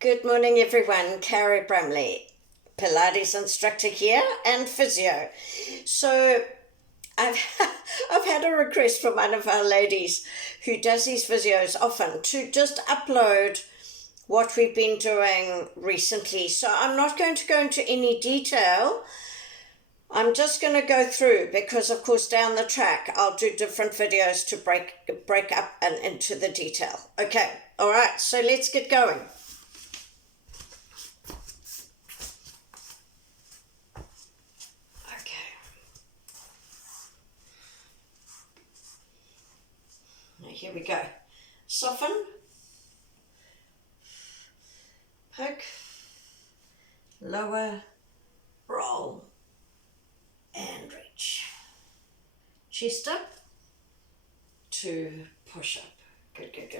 Good morning, everyone. Carrie Bramley, Pilates instructor here and physio. So I've I've had a request from one of our ladies who does these videos often to just upload what we've been doing recently. So I'm not going to go into any detail. I'm just going to go through because, of course, down the track I'll do different videos to break up and into the detail. Okay, all right. So let's get going. Here we go. Soften, poke, lower, roll, and reach. Chest up to push up. Good, good,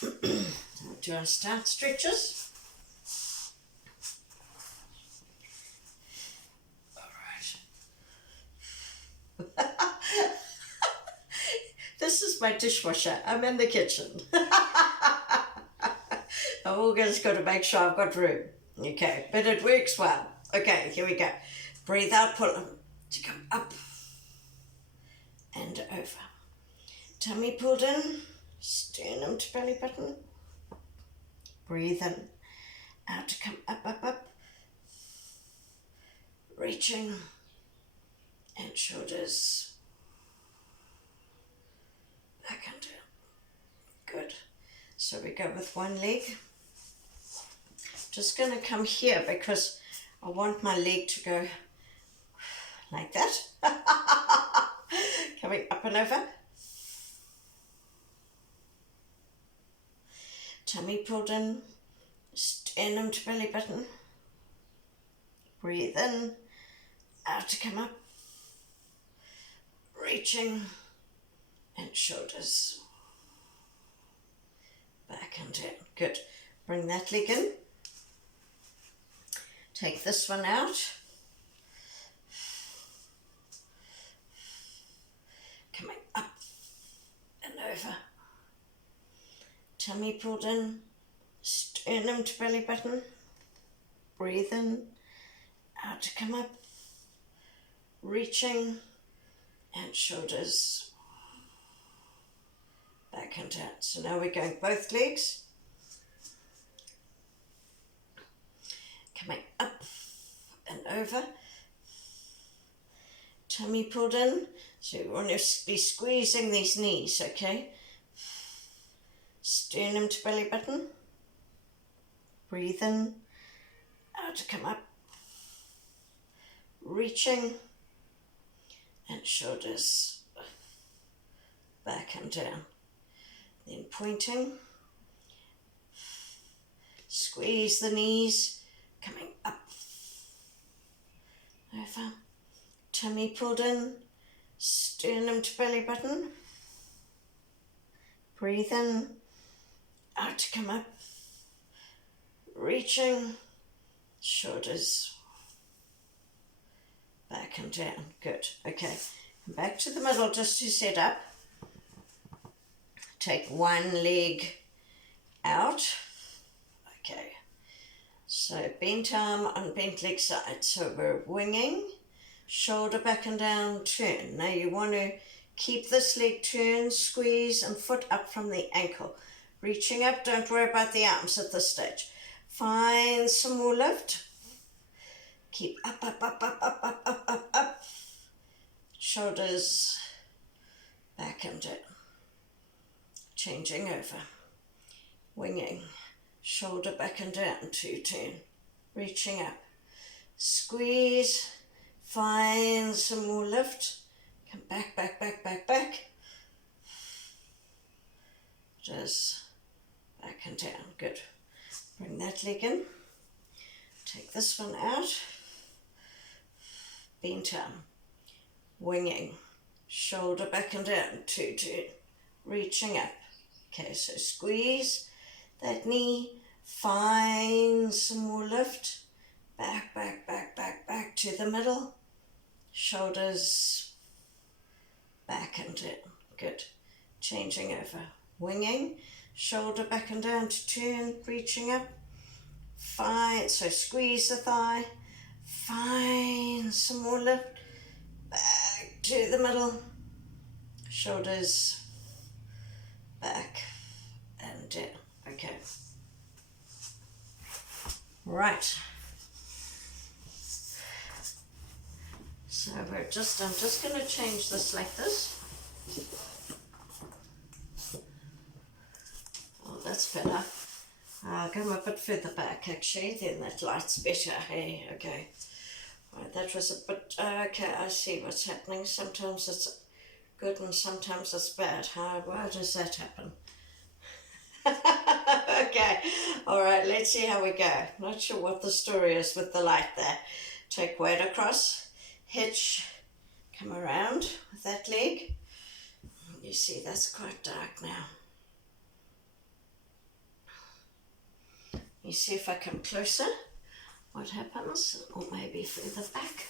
good. Do our start stretches. This is my dishwasher. I'm in the kitchen. I've always got to make sure I've got room. Okay, but it works well. Okay, here we go. Breathe out, pull them to come up and over. Tummy pulled in, sternum to belly button. Breathe in, out to come up, up, up. Reaching and shoulders back and down. Good. So we go with one leg. Just going to come here because I want my leg to go like that. Coming up and over. Tummy pulled in, sternum to belly button. Breathe in, out to come up. Reaching and shoulders back and down. Good. Bring that leg in. Take this one out. Coming up and over. Tummy pulled in, sternum to belly button. Breathe in, out to come up. Reaching and shoulders back and down. So now we're going both legs. Coming up and over. Tummy pulled in. So you want to be squeezing these knees, okay? Sternum to belly button. Breathe in. Out to come up. Reaching and shoulders back and down. Then pointing. Squeeze the knees. Coming up. Over. Tummy pulled in. Sternum to belly button. Breathe in. Out to come up. Reaching. Shoulders back and down. Good. Okay. Back to the middle just to set up. Take one leg out. Okay. So bent arm on bent leg side. So we're winging, shoulder back and down, turn. Now you want to keep this leg turned, squeeze, and foot up from the ankle. Reaching up, don't worry about the arms at this stage. Find some more lift. Keep up, up, up, up, up, up, up, up, up. Shoulders back and down. Changing over. Winging. Shoulder back and down to turn. Reaching up. Squeeze. Find some more lift. Come back, back, back, back, back. Just back and down. Good. Bring that leg in. Take this one out. Bent arm. Winging. Shoulder back and down to turn. Reaching up. Okay, so squeeze that knee. Find some more lift. Back, back, back, back, back to the middle. Shoulders back and down. Good. changing over, winging, shoulder back and down to turn, reaching up, fine, so squeeze the thigh, find some more lift, back to the middle, shoulders, back and down, okay. Right, so I'm just going to change this like this. Oh, that's better. I'll go a bit further back actually, then that light's better. Hey, okay. Right, that was a bit, okay, I see what's happening. Sometimes it's good and sometimes it's bad. Why does that happen? Okay, all right, let's see how we go. Not sure what the story is with the light there. Take weight across, hitch, come around with that leg. You see, that's quite dark now. You see if I come closer, what happens, or maybe further back.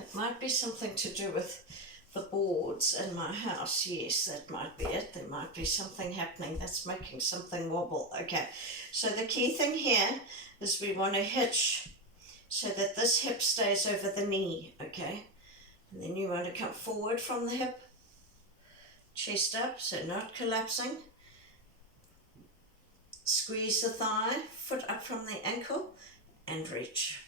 It might be something to do with the boards in my house. Yes, that might be it. There might be something happening that's making something wobble. Okay, so the key thing here is we want to hitch so that this hip stays over the knee, okay? And then you want to come forward from the hip, chest up, so not collapsing. Squeeze the thigh, foot up from the ankle, and reach.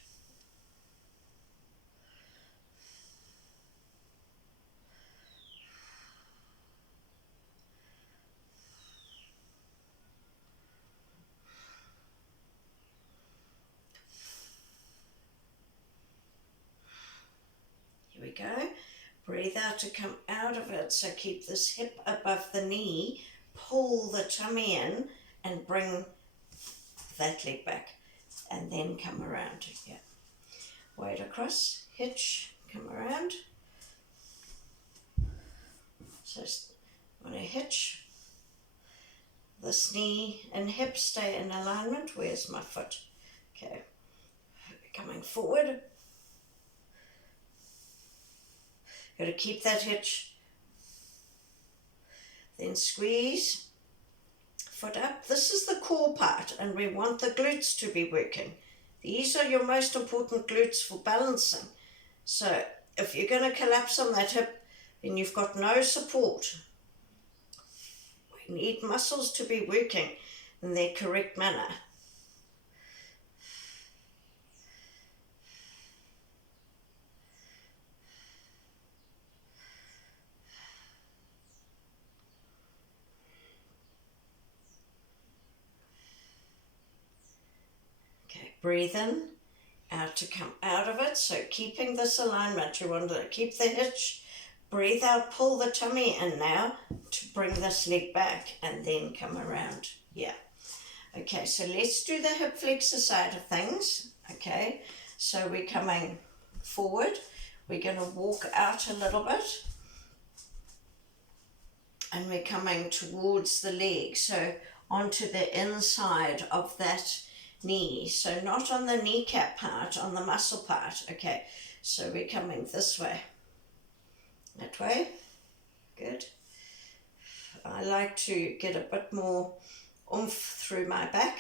Here we go. Breathe out to come out of it, so keep this hip above the knee, pull the tummy in, and bring that leg back, and then come around. Yeah. Weight across, hitch, come around. So I'm going to hitch. This knee and hip stay in alignment. Where's my foot? Okay. Coming forward. Got to keep that hitch. Then squeeze. Foot up. This is the core part, and we want the glutes to be working. These are your most important glutes for balancing. So if you're going to collapse on that hip, then you've got no support. We need muscles to be working in their correct manner. Breathe in, out to come out of it. So keeping this alignment, you want to keep the hitch. Breathe out, pull the tummy in now to bring this leg back and then come around. Yeah. Okay, so let's do the hip flexor side of things. Okay, so we're coming forward. We're going to walk out a little bit. And we're coming towards the leg, so onto the inside of that knee, so not on the kneecap part, on the muscle part. Okay, so we're coming this way, that way, good. I like to get a bit more oomph through my back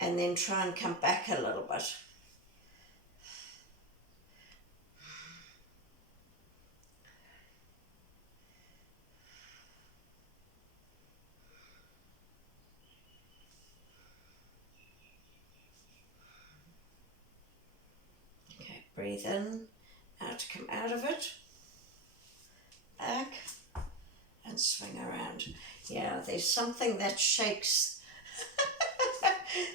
and then try and come back a little bit. Breathe in, out to come out of it, back, and swing around. Yeah, there's something that shakes,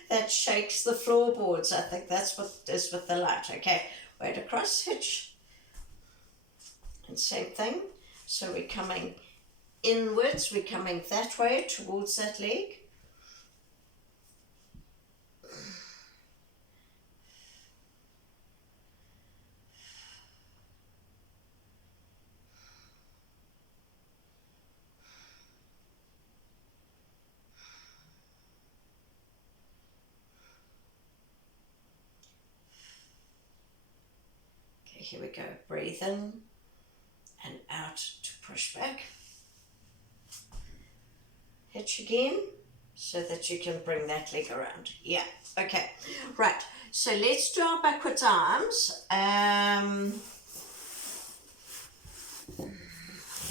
that shakes the floorboards. I think that's what is with the light. Okay, weight across, hitch, and same thing. So we're coming inwards, we're coming that way towards that leg. Here we go, breathe in and out to push back. hitch again so that you can bring that leg around. Yeah, okay, right. So let's do our backwards arms.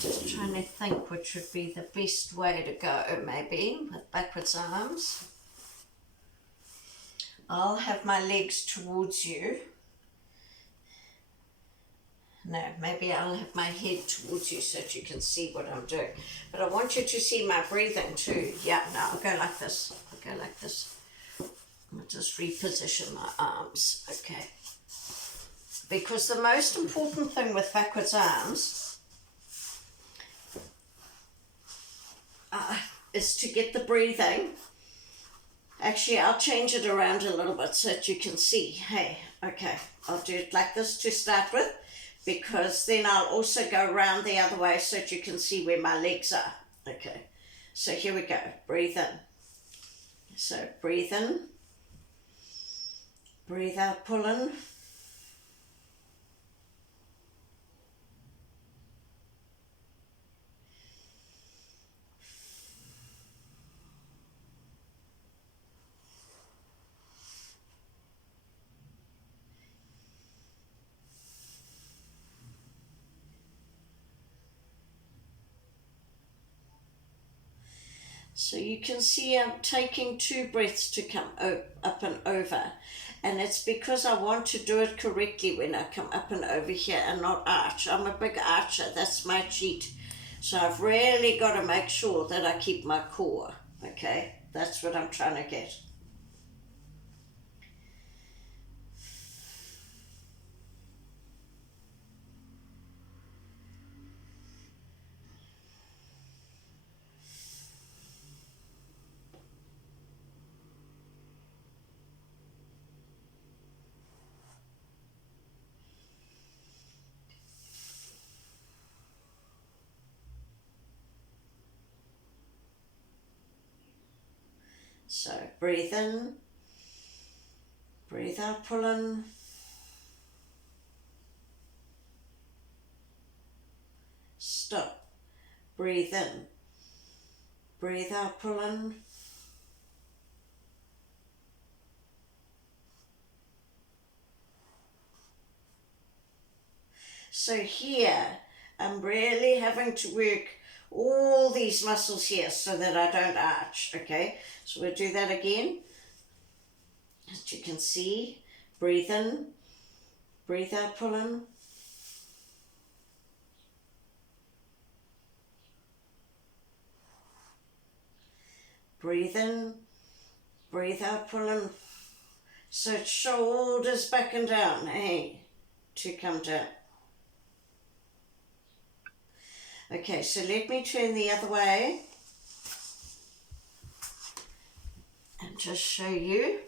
Just trying to think which would be the best way to go, maybe, with backwards arms. I'll have my legs towards you. No, maybe I'll have my head towards you so that you can see what I'm doing. But I want you to see my breathing too. Yeah, no, I'll go like this. I'll go like this. I'll just reposition my arms. Okay. Because the most important thing with backwards arms is to get the breathing. Actually, I'll change it around a little bit so that you can see. Hey, okay, I'll do it like this to start with, because then I'll also go around the other way so that you can see where my legs are. Okay, so here we go. Breathe in. So breathe in. Breathe out, pull in. So you can see I'm taking 2 breaths to come up and over. And it's because I want to do it correctly when I come up and over here and not arch. I'm a big archer, that's my cheat. So I've really got to make sure that I keep my core, okay? That's what I'm trying to get. So breathe in, breathe out, pull in. Stop, breathe in, breathe out, pull in. So here, I'm really having to work all these muscles here so that I don't arch, okay? So we'll do that again. As you can see, breathe in, breathe out, pull in. Breathe in, breathe out, pull in. So it's shoulders back and down, hey, to come down. Okay, so let me turn the other way and just show you.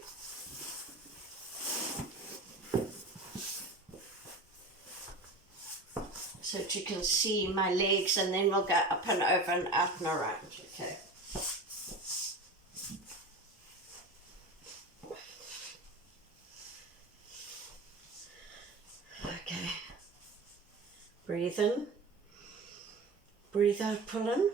So that you can see my legs, and then we'll go up and over and out and around, okay. Okay, breathe in, breathe out, pull in.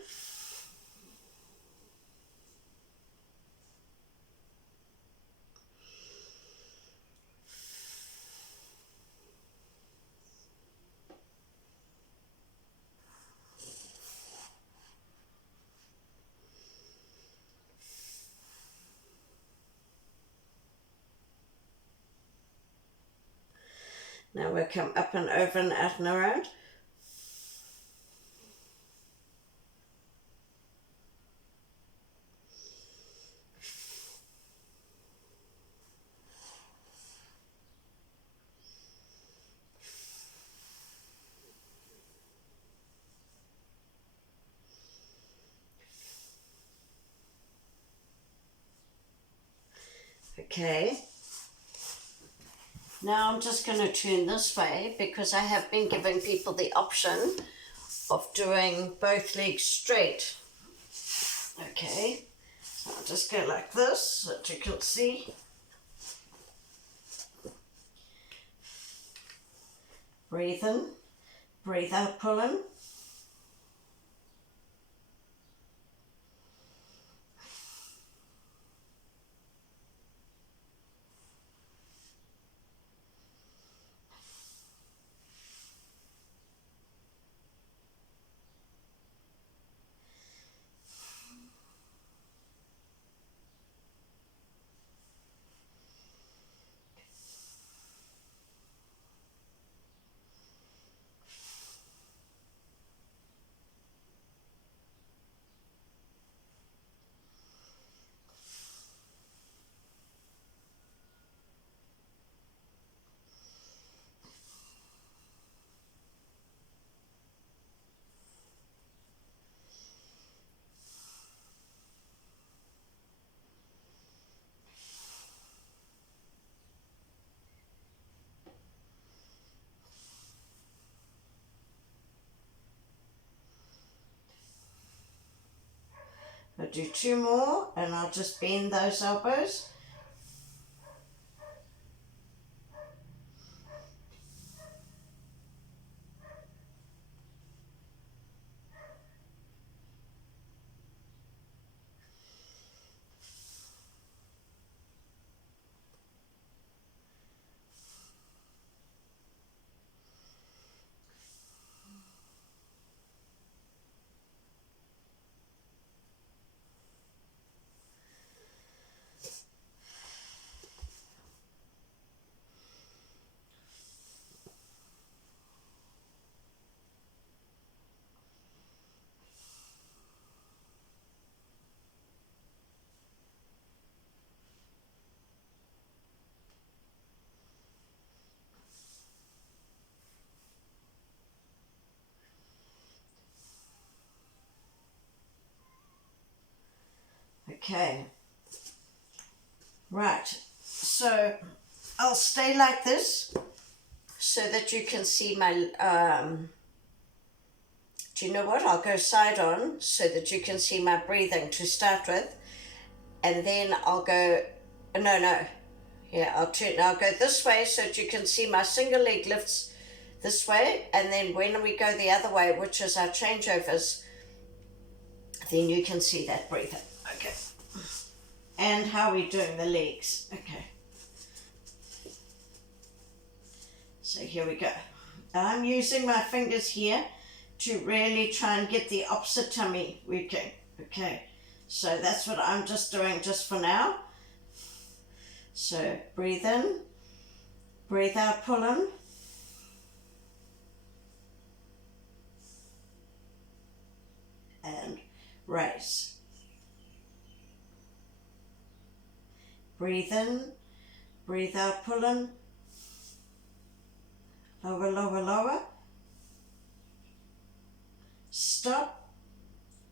Now we'll come up and over and out and around. Okay. Now I'm just going to turn this way because I have been giving people the option of doing both legs straight. Okay, so I'll just go like this so that you can see. Breathe in, breathe out, pull in. I'll do 2 more and I'll just bend those elbows. Okay, right, so I'll stay like this so that you can see my, do you know what, I'll go side on so that you can see my breathing to start with, and then I'll go, I'll go this way so that you can see my single leg lifts this way, and then when we go the other way, which is our changeovers, then you can see that breathing. Okay. And how we're doing the legs. Okay. So here we go. I'm using my fingers here to really try and get the opposite tummy working. Okay. So that's what I'm just doing just for now. So breathe in, breathe out, pull in. And raise. Breathe in, breathe out, pull in. Lower, lower, lower. Stop.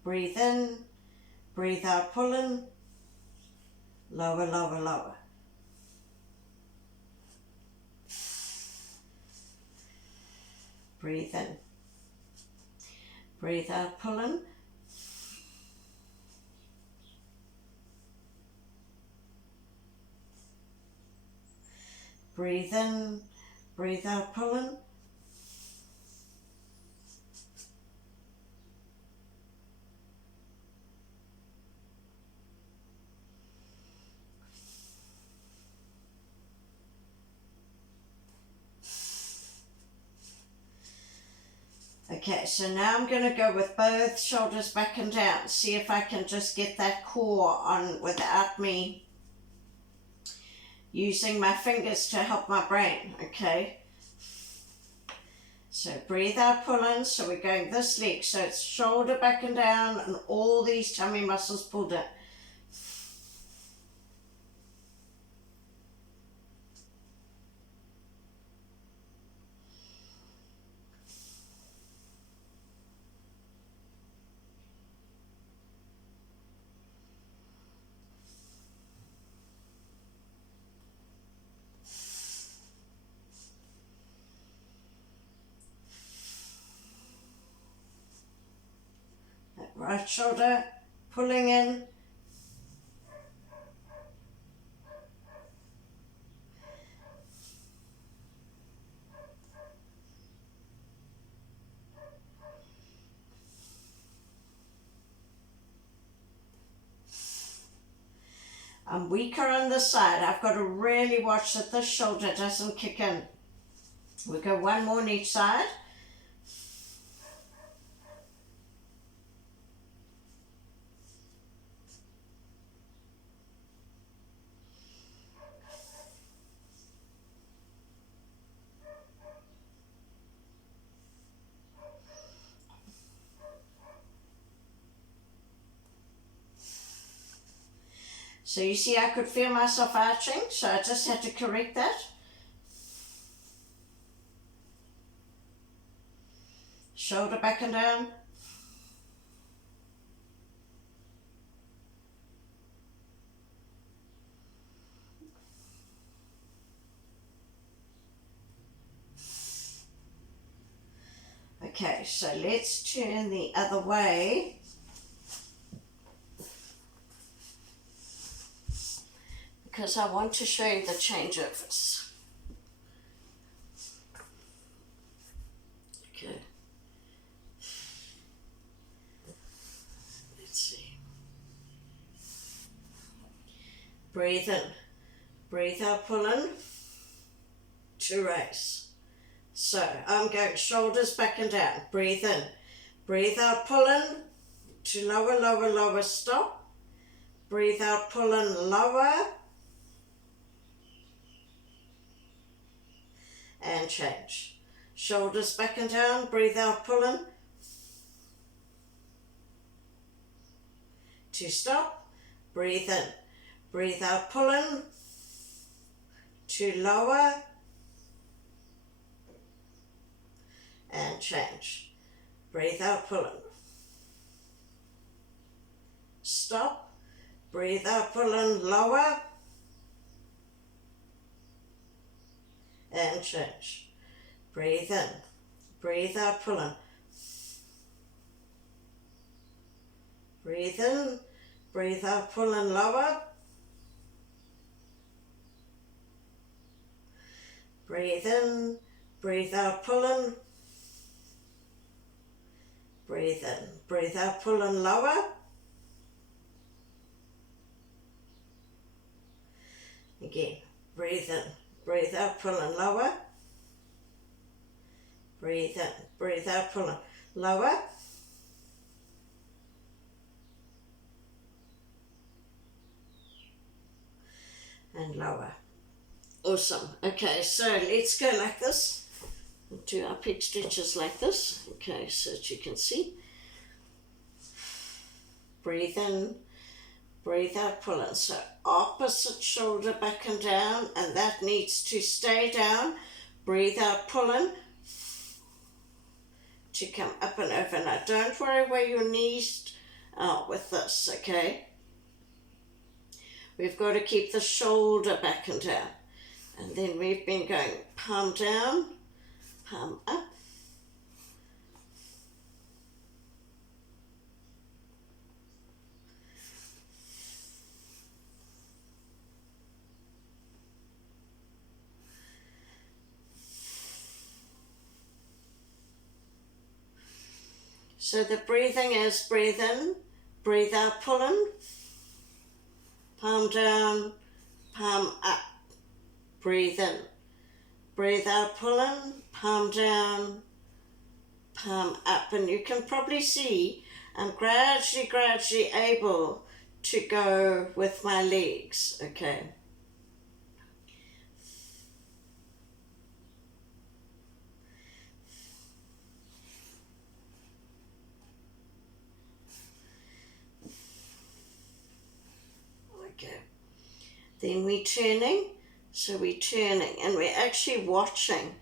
Breathe in, breathe out, pull in. Lower, lower, lower. Breathe in. Breathe out, pull in. Breathe in, breathe out, pull in. Okay, so now I'm going to go with both shoulders back and down. See if I can just get that core on without me using my fingers to help my brain, okay? So breathe out, pull in. So we're going this leg. So it's shoulder back and down and all these tummy muscles pulled in. Right shoulder pulling in. I'm weaker on this side. I've got to really watch that this shoulder doesn't kick in. We go one more on each side. So you see I could feel myself arching, so I just had to correct that. Shoulder back and down. Okay, so let's turn the other way. because I want to show you the changeovers. Okay. Let's see. Breathe in. Breathe out, pull in. To raise. So I'm going shoulders back and down. Breathe in. Breathe out, pull in. To lower, lower, lower, stop. Breathe out, pull in, lower. And change. Shoulders back and down. Breathe out, pull in. To stop. Breathe in. Breathe out, pull in. To lower. And change. Breathe out, pull in. Stop. Breathe out, pull in, lower. And change. Breathe in. Breathe out, pull in. Breathe in. Breathe out, pull in, lower. Breathe in. Breathe out, pull in. Breathe in. Breathe out, pull in, lower. Again. Breathe in. Breathe out, pull in, lower. Breathe in. Breathe out, pull in, lower. And lower. Awesome. Okay, so let's go like this. Do our peg stretches like this. Okay, so that you can see. Breathe in. Breathe out, pull in. So opposite shoulder back and down, and that needs to stay down. Breathe out, pull in. To come up and over. Now don't worry where your knees are with this, okay? We've got to keep the shoulder back and down. And then we've been going palm down, palm up. So the breathing is breathe in, breathe out, pull in, palm down, palm up. Breathe in, breathe out, pull in, palm down, palm up. And you can probably see I'm gradually able to go with my legs, okay? Okay. Then we're turning. So we're turning and we're actually watching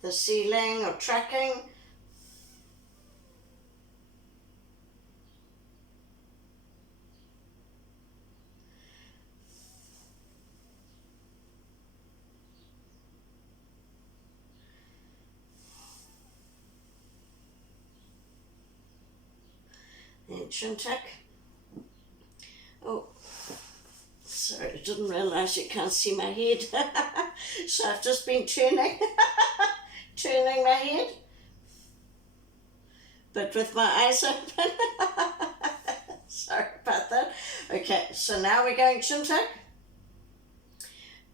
the ceiling or tracking. Then chin tuck. Oh, sorry, I didn't realise you can't see my head. So I've just been turning, turning my head, but with my eyes open. Sorry about that. Okay, so now we're going chin tuck.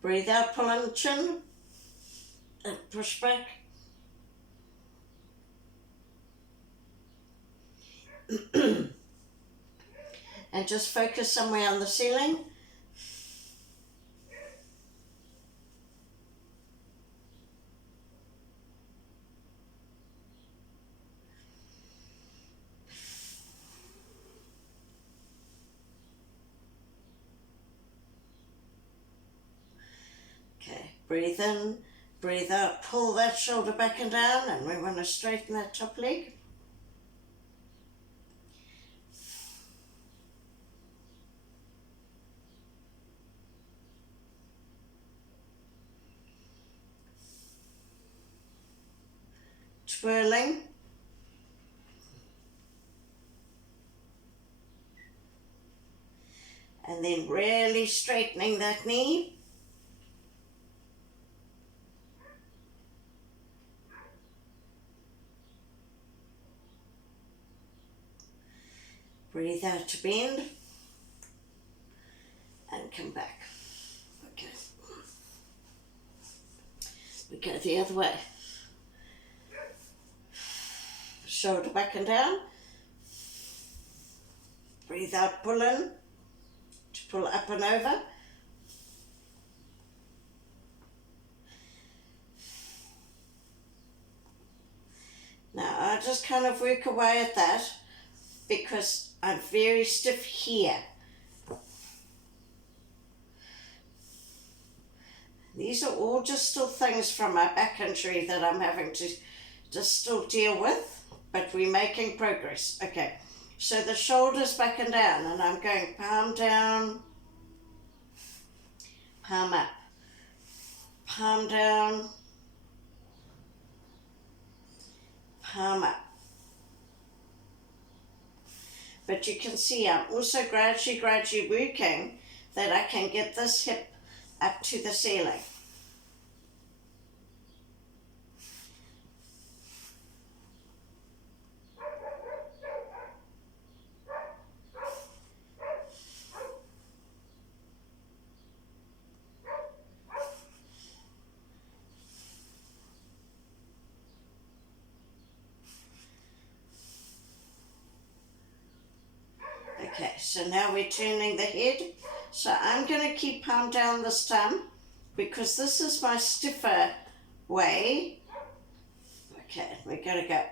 Breathe out, pull in chin, and push back. And just focus somewhere on the ceiling. Okay, breathe in, breathe out, pull that shoulder back and down, and we want to straighten that top leg. Twirling. And then really straightening that knee. Breathe out to bend. And come back. Okay. We go the other way. Shoulder back and down. Breathe out, pull in. To pull up and over. Now I just kind of work away at that because I'm very stiff here. These are all just still things from my back injury that I'm having to just still deal with, but we're making progress. Okay, so the shoulders back and down, and I'm going palm down, palm up, palm down, palm up. But you can see I'm also gradually working that I can get this hip up to the ceiling. Okay, so now we're turning the head. So I'm going to keep palm down this time because this is my stiffer way. Okay, we're going to go.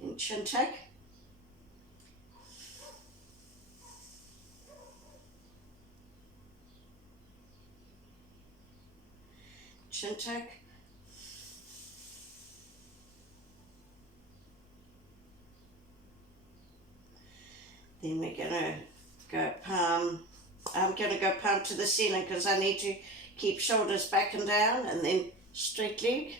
And chin tuck. Chin tuck. Then we're going to go palm. I'm going to go palm to the ceiling because I need to keep shoulders back and down, and then straight leg.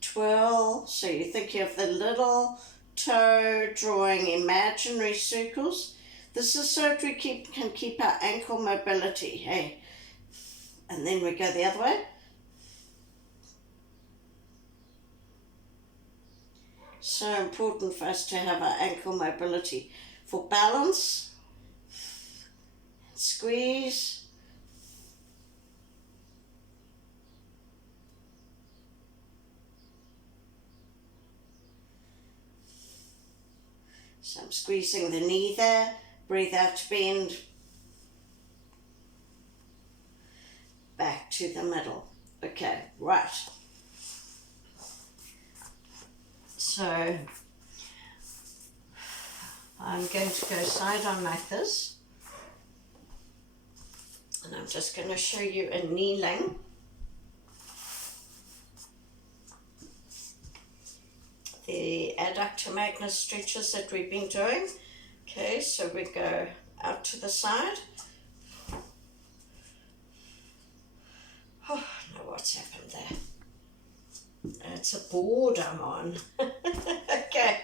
Twirl. So you're thinking of the little toe drawing imaginary circles. This is so that we can keep our ankle mobility, hey? And then we go the other way. So important for us to have our ankle mobility. For balance, squeeze. So I'm squeezing the knee there. Breathe out to bend. Back to the middle. Okay, right. So I'm going to go side on like this. And I'm just going to show you a kneeling. The adductor magnus stretches that we've been doing. Okay, so we go out to the side. Oh, now what's happened there? It's a board I'm on. Okay,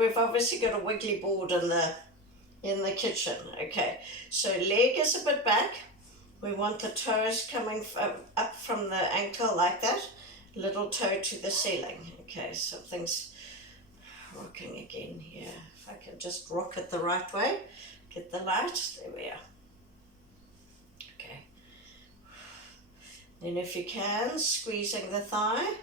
we've obviously got a wiggly board in the kitchen. Okay, so leg is a bit back. We want the toes coming up from the ankle like that. Little toe to the ceiling. Okay, something's rocking again here. If I can just rock it the right way, get the light, there we are. Okay. Then if you can, squeezing the thigh.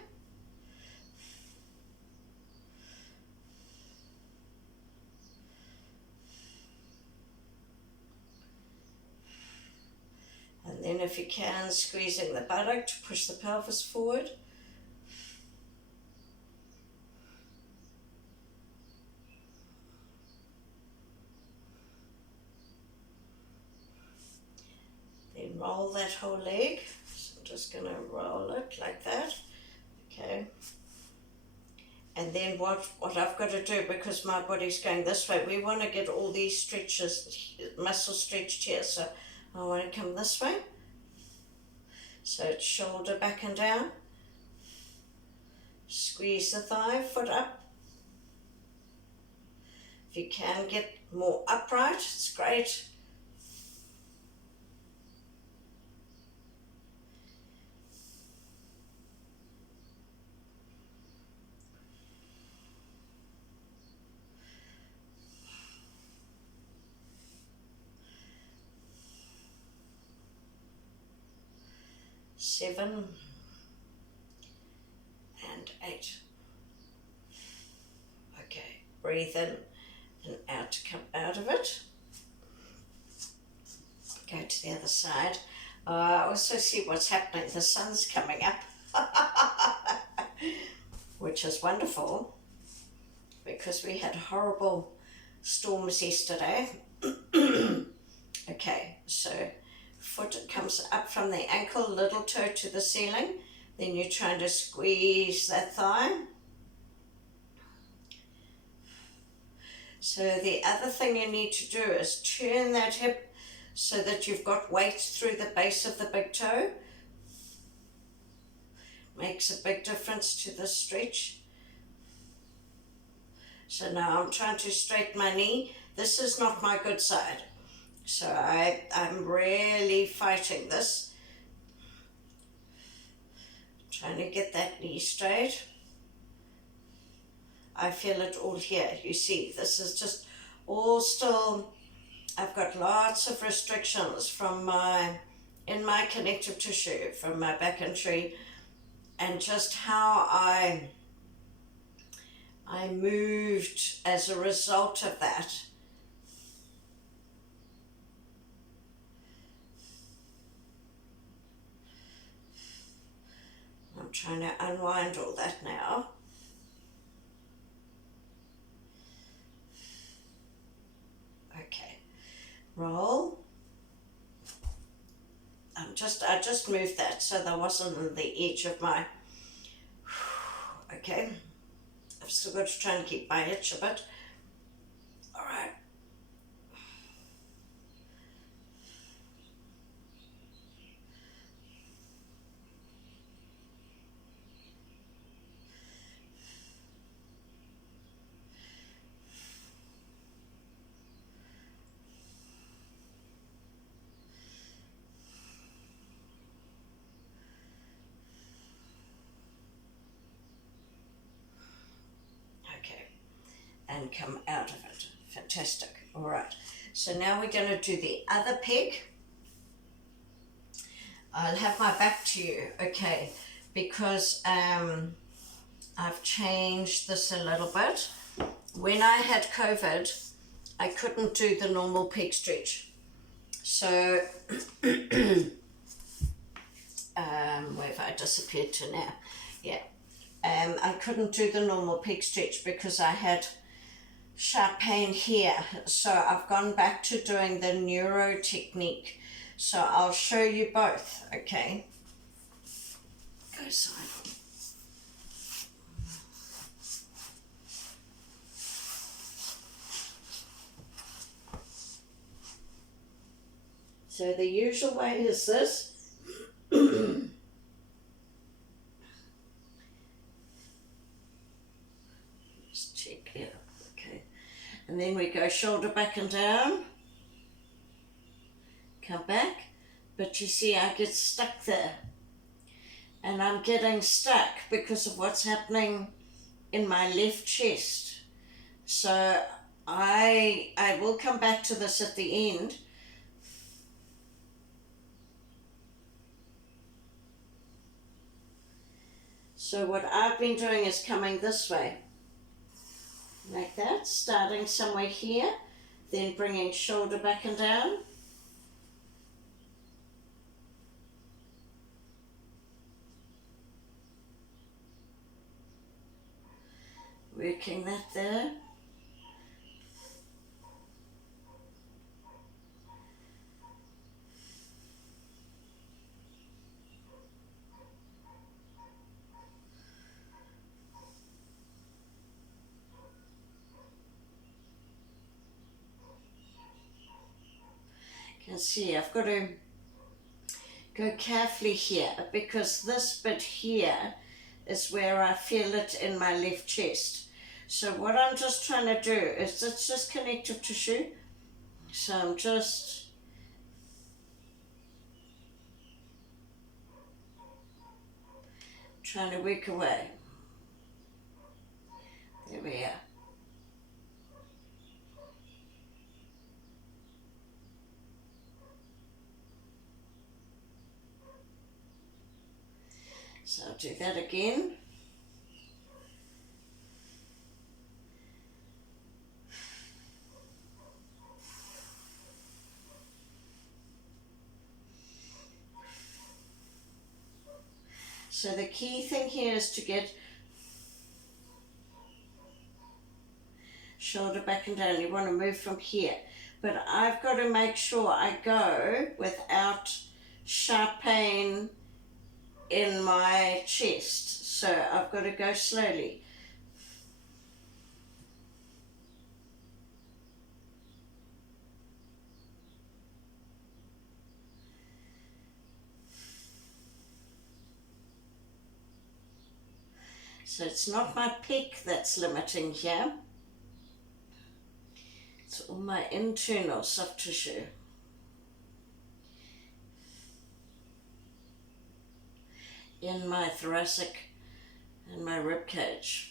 And then if you can, squeezing the buttock to push the pelvis forward. Then roll that whole leg. So I'm just going to roll it like that. Okay. And then what I've got to do, because my body's going this way, we want to get all these stretches, muscle stretched here. So I want to come this way. So it's shoulder back and down. Squeeze the thigh, foot up. If you can get more upright, it's great. Seven and 8. Okay, breathe in and out to come out of it. Go to the other side. Also see what's happening. The sun's coming up, which is wonderful because we had horrible storms yesterday. Okay, so foot comes up from the ankle, little toe to the ceiling. Then you're trying to squeeze that thigh. So the other thing you need to do is turn that hip so that you've got weight through the base of the big toe. Makes a big difference to the stretch. So now I'm trying to straighten my knee. This is not my good side. So I'm really fighting this. Trying to get that knee straight. I feel it all here. You see, this is just all still, I've got lots of restrictions from in my connective tissue, from my back and tree, and just how I moved as a result of that. I'm trying to unwind all that now. Okay, roll. I just moved that so that wasn't on the edge of my. Okay, I've still got to try and keep my hitch a bit. All right. Okay, and come out of it. Fantastic. All right, so now we're going to do the other peg. I'll have my back to you, okay, because I've changed this a little bit. When I had COVID, I couldn't do the normal peg stretch. So, where have I disappeared to now? Yeah. I couldn't do the normal peg stretch because I had sharp pain here. So I've gone back to doing the neuro technique. So I'll show you both, okay? Go side. So the usual way is this. Just check here, okay. And then we go shoulder back and down. Come back. But you see, I get stuck there. And I'm getting stuck because of what's happening in my left chest. So I will come back to this at the end. So what I've been doing is coming this way, like that, starting somewhere here, then bringing shoulder back and down. Working that there. see, I've got to go carefully here because this bit here is where I feel it in my left chest. So what I'm just trying to do is, it's just connective tissue. So I'm just trying to work away. There we are. So I'll do that again. So the key thing here is to get shoulder back and down. You want to move from here. But I've got to make sure I go without sharp pain in my chest. So I've got to go slowly. So it's not my peak that's limiting here. It's all my internal soft tissue. In my thoracic and my rib cage.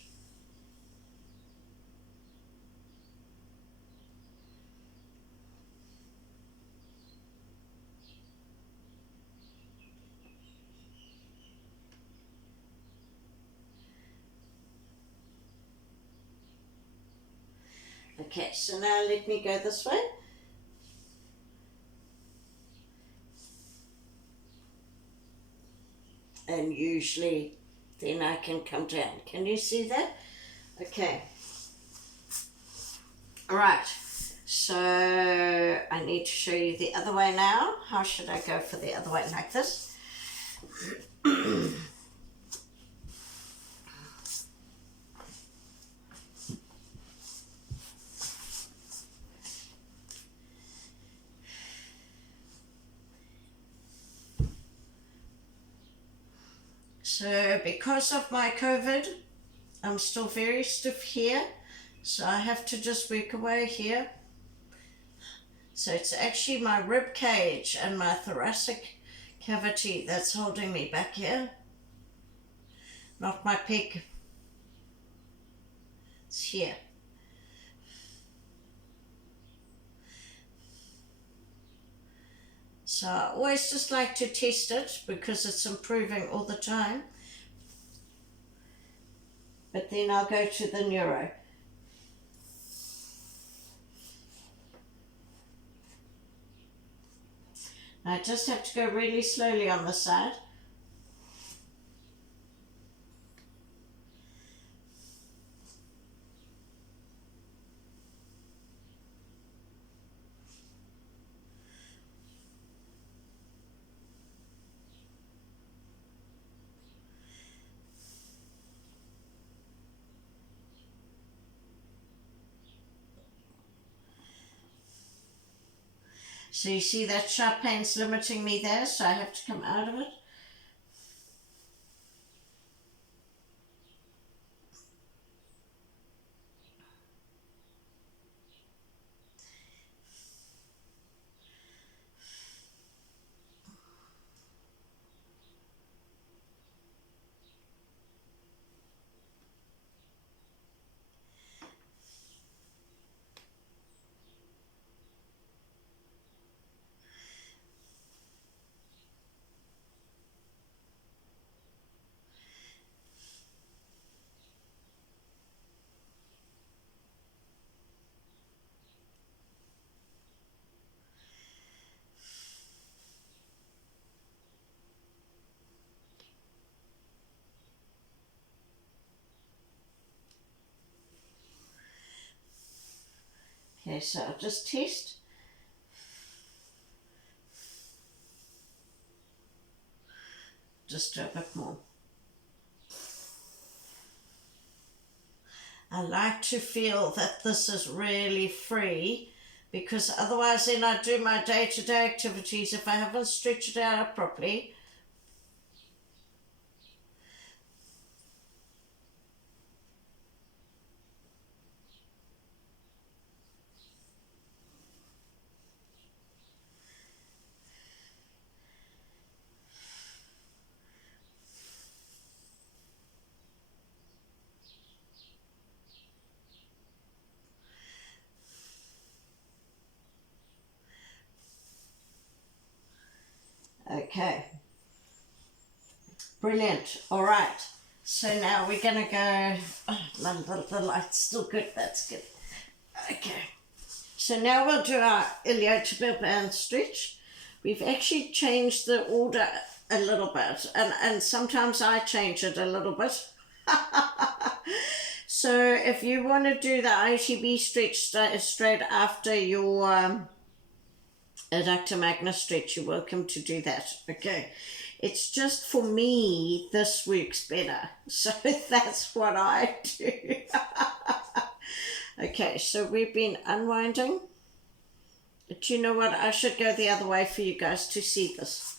Okay, so now let me go this way. And usually then I can come down. Can you see that? Okay. All right. So I need to show you the other way now. How should I go for the other way? Like this. So because of my COVID, I'm still very stiff here. So I have to just work away here. So it's actually my rib cage and my thoracic cavity that's holding me back here. Not my pec. It's here. So I always just like to test it because it's improving all the time. But then I'll go to the neuro. I just have to go really slowly on the side. So you see that sharp pain's limiting me there, so I have to come out of it. Okay, so I'll just test. Just do a bit more. I like to feel that this is really free because otherwise then I do my day-to-day activities if I haven't stretched it out properly. Okay, brilliant. All right, so now we're gonna go, oh, the light's still good, that's good. Okay, so now we'll do our iliotibial band stretch. We've actually changed the order a little bit, and sometimes I change it a little bit. So if you want to do the ITB stretch straight after your adductor magnus stretch, you're welcome to do that. Okay, it's just for me this works better, so that's what I do. Okay, so we've been unwinding. Do you know what, I should go the other way for you guys to see this.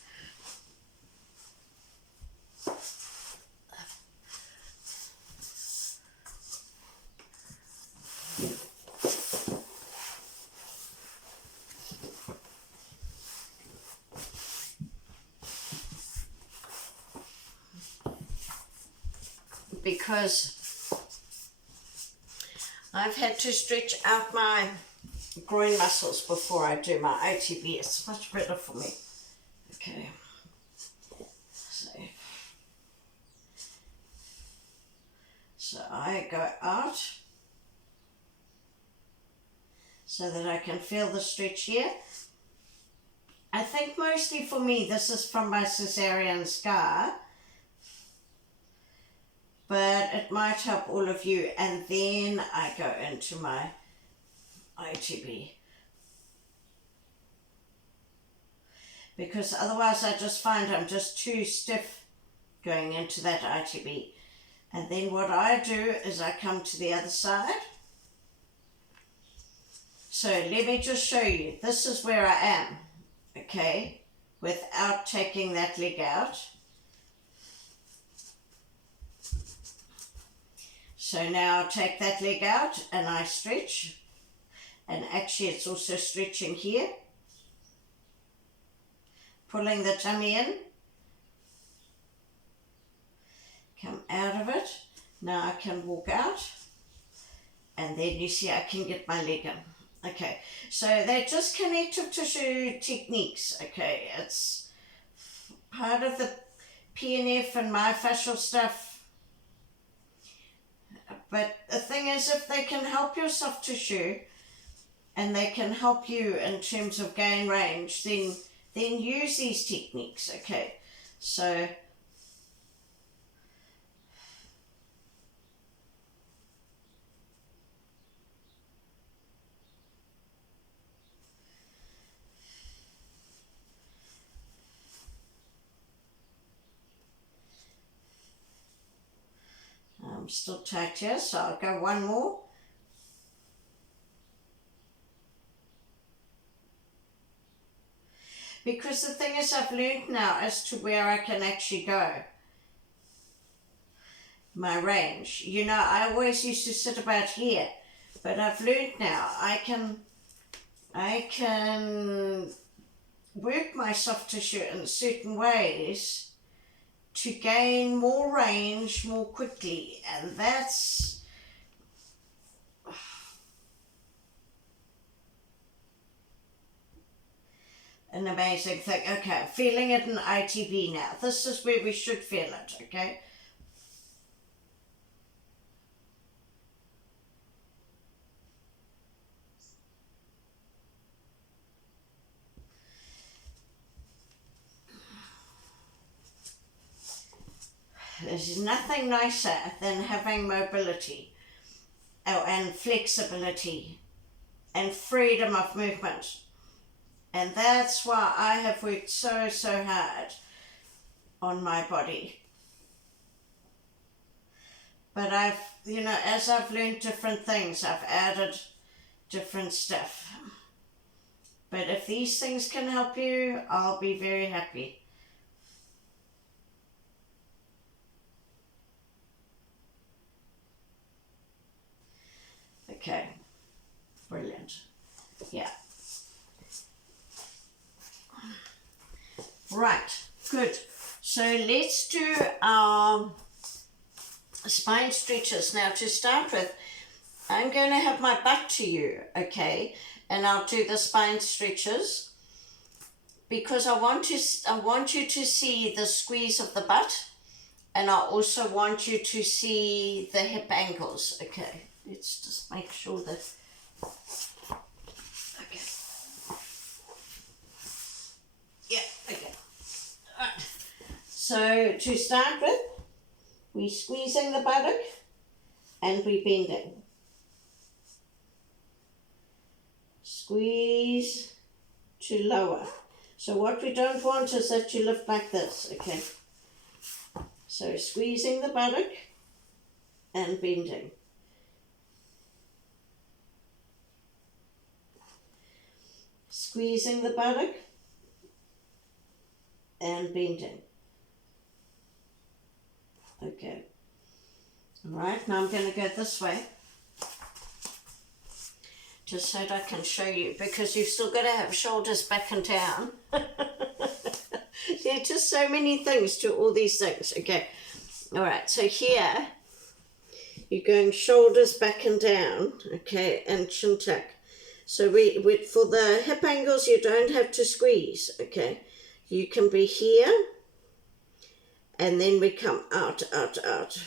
Because I've had to stretch out my groin muscles before I do my ATB. It's much better for me. Okay, so I go out so that I can feel the stretch here. I think mostly for me this is from my cesarean scar, but it might help all of you. And then I go into my ITB, because otherwise I just find I'm just too stiff going into that ITB. And then what I do is I come to the other side. So let me just show you. This is where I am, okay, without taking that leg out. So now I'll take that leg out and I stretch. And actually it's also stretching here. Pulling the tummy in. Come out of it. Now I can walk out. And then you see I can get my leg in. Okay, so they're just connective tissue techniques. Okay, it's part of the PNF and myofascial stuff. But the thing is, if they can help your soft tissue and they can help you in terms of gain range, then use these techniques. Okay, so I'm still tight here, so I'll go one more. Because the thing is, I've learned now as to where I can actually go. My range. You know, I always used to sit about here, but I've learned now I can work my soft tissue in certain ways to gain more range more quickly, and that's an amazing thing. Okay, I'm feeling it in ITB now. This is where we should feel it, okay? There's nothing nicer than having mobility and flexibility and freedom of movement. And that's why I have worked so hard on my body. But I've, you know, as I've learned different things, I've added different stuff. But if these things can help you, I'll be very happy. Okay, brilliant. Yeah. Right, good. So let's do our spine stretches. Now to start with, I'm going to have my butt to you, okay? And I'll do the spine stretches because I want you to see the squeeze of the butt, and I also want you to see the hip angles. Okay, let's just make sure that. Okay. Yeah. Okay. All right. So to start with, we're squeezing the buttock and we're bending. Squeeze to lower. So what we don't want is that you lift like this, okay? So squeezing the buttock and bending. Squeezing the buttock and bending. Okay. All right, now I'm going to go this way, just so that I can show you, because you've still got to have shoulders back and down. There are just so many things to all these things. Okay, all right, so here you're going shoulders back and down, okay, and chin tuck. So we for the hip angles, you don't have to squeeze, okay. You can be here, and then we come out, out, out.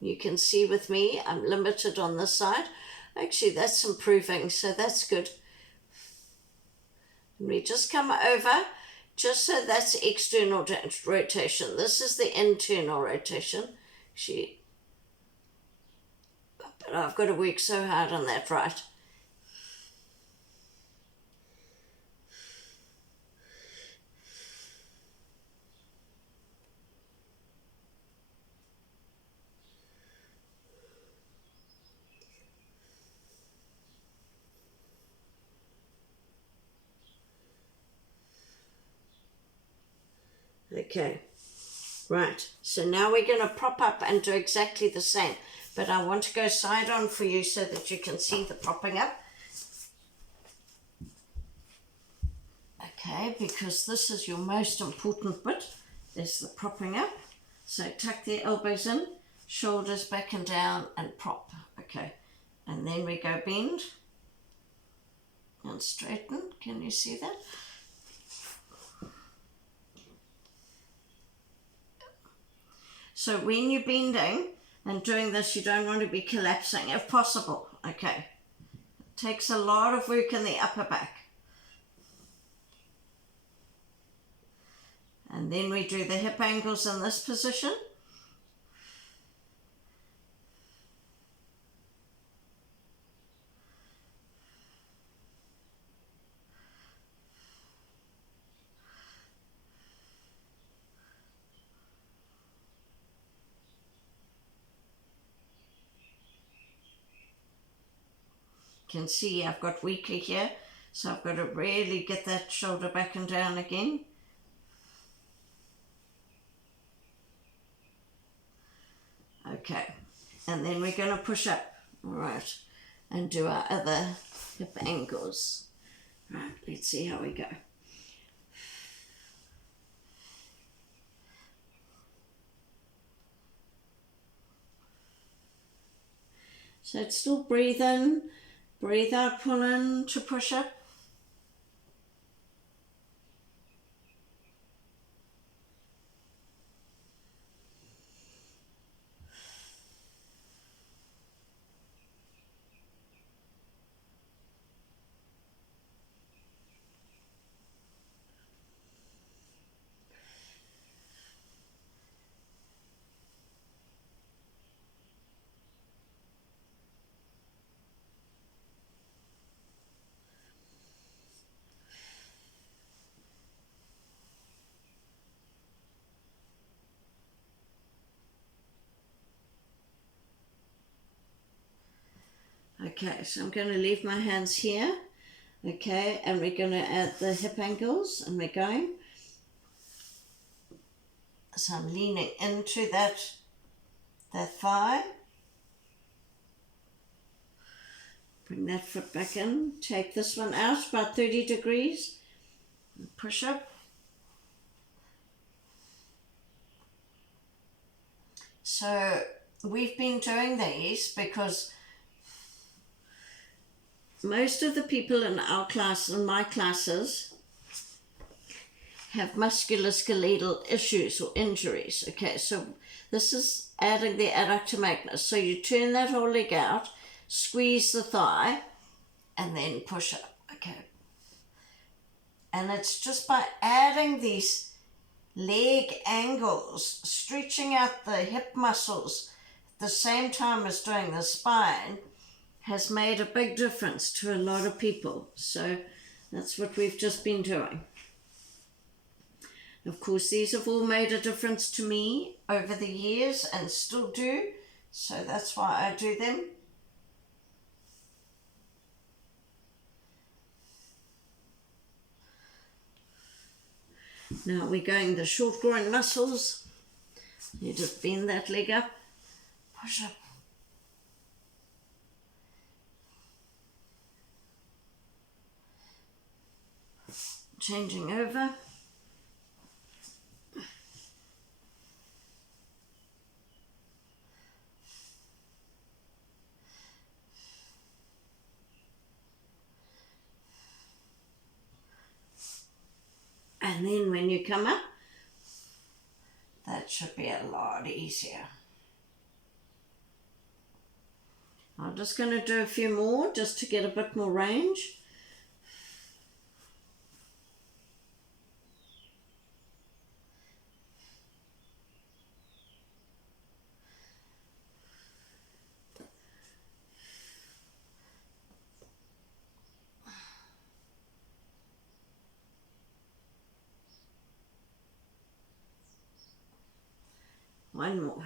You can see with me, I'm limited on this side. Actually, that's improving, so that's good. And we just come over, just so that's external rotation. This is the internal rotation. But I've got to work so hard on that, right? Okay, right, so now we're going to prop up and do exactly the same, but I want to go side on for you so that you can see the propping up. Okay, because this is your most important bit, is the propping up. So tuck the elbows in, shoulders back and down, and prop. Okay, and then we go bend and straighten. Can you see that? So when you're bending and doing this, you don't want to be collapsing if possible. Okay, it takes a lot of work in the upper back. And then we do the hip angles in this position. You can see I've got weakly here, so I've got to really get that shoulder back and down again. Okay, and then we're going to push up, all right, and do our other hip angles. Right, let's see how we go. So it's still breathe in, breathe out, pull in to push up. Okay, so I'm going to leave my hands here. Okay, and we're going to add the hip angles, and we're going. So I'm leaning into that thigh. Bring that foot back in. Take this one out about 30 degrees. Push up. So we've been doing these because most of the people in our class, in my classes, have musculoskeletal issues or injuries. Okay, so this is adding the adductor magnus. So you turn that whole leg out, squeeze the thigh, and then push up. Okay. And it's just by adding these leg angles, stretching out the hip muscles at the same time as doing the spine, has made a big difference to a lot of people. So that's what we've just been doing. Of course, these have all made a difference to me over the years and still do. So that's why I do them. Now we're going the short groin muscles. You just bend that leg up, push up. Changing over. And then when you come up, that should be a lot easier. I'm just going to do a few more just to get a bit more range. One more.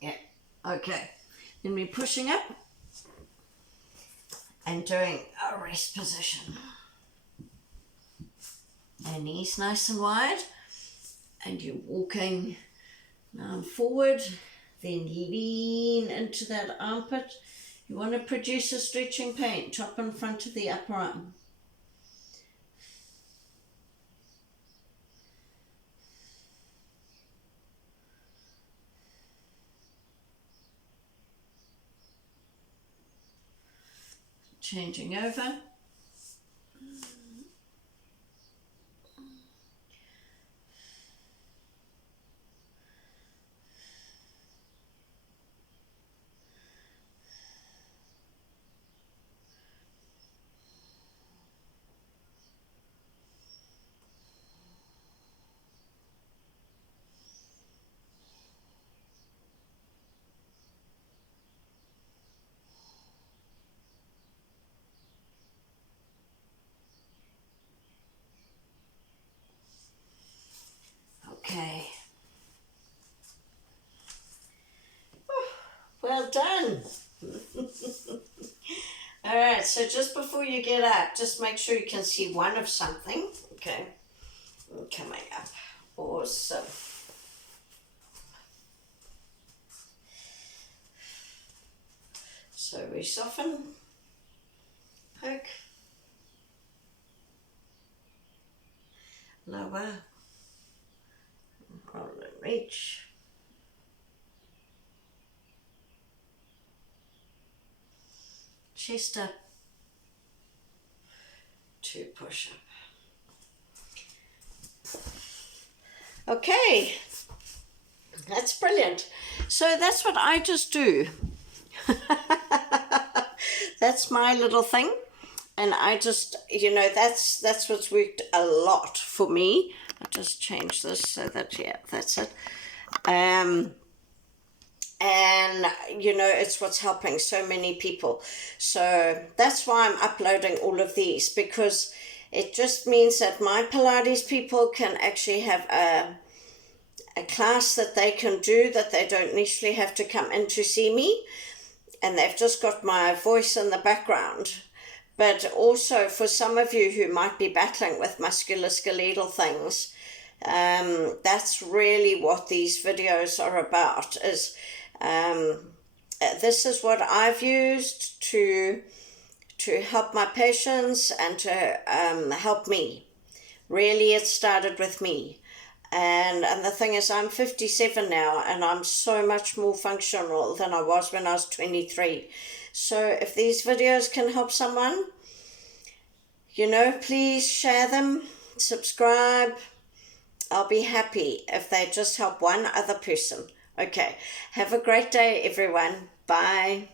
Yeah, okay. Then we're pushing up and doing a rest position. And knees nice and wide. And you're walking now forward, then lean into that armpit. You want to produce a stretching pain, top and front of the upper arm. Changing over. Okay. Well done. All right, so just before you get up, just make sure you can see one of something. Okay. Coming up. Awesome. So we soften, poke, lower, roll and reach. Chest up to push up. Okay, that's brilliant. So that's what I just do. That's my little thing. And I just, that's what's worked a lot for me. I'll just change this so that, yeah, that's it. And it's what's helping so many people. So that's why I'm uploading all of these, because It just means that my Pilates people can actually have a class that they can do, that they don't initially have to come in to see me, and they've just got my voice in the background. But also for some of you who might be battling with musculoskeletal things, that's really what these videos are about, is this is what I've used to help my patients and to help me. Really, it started with me. And the thing is, I'm 57 now, and I'm so much more functional than I was when I was 23. So if these videos can help someone, please share them, subscribe. I'll be happy if they just help one other person. Okay, have a great day, everyone. Bye.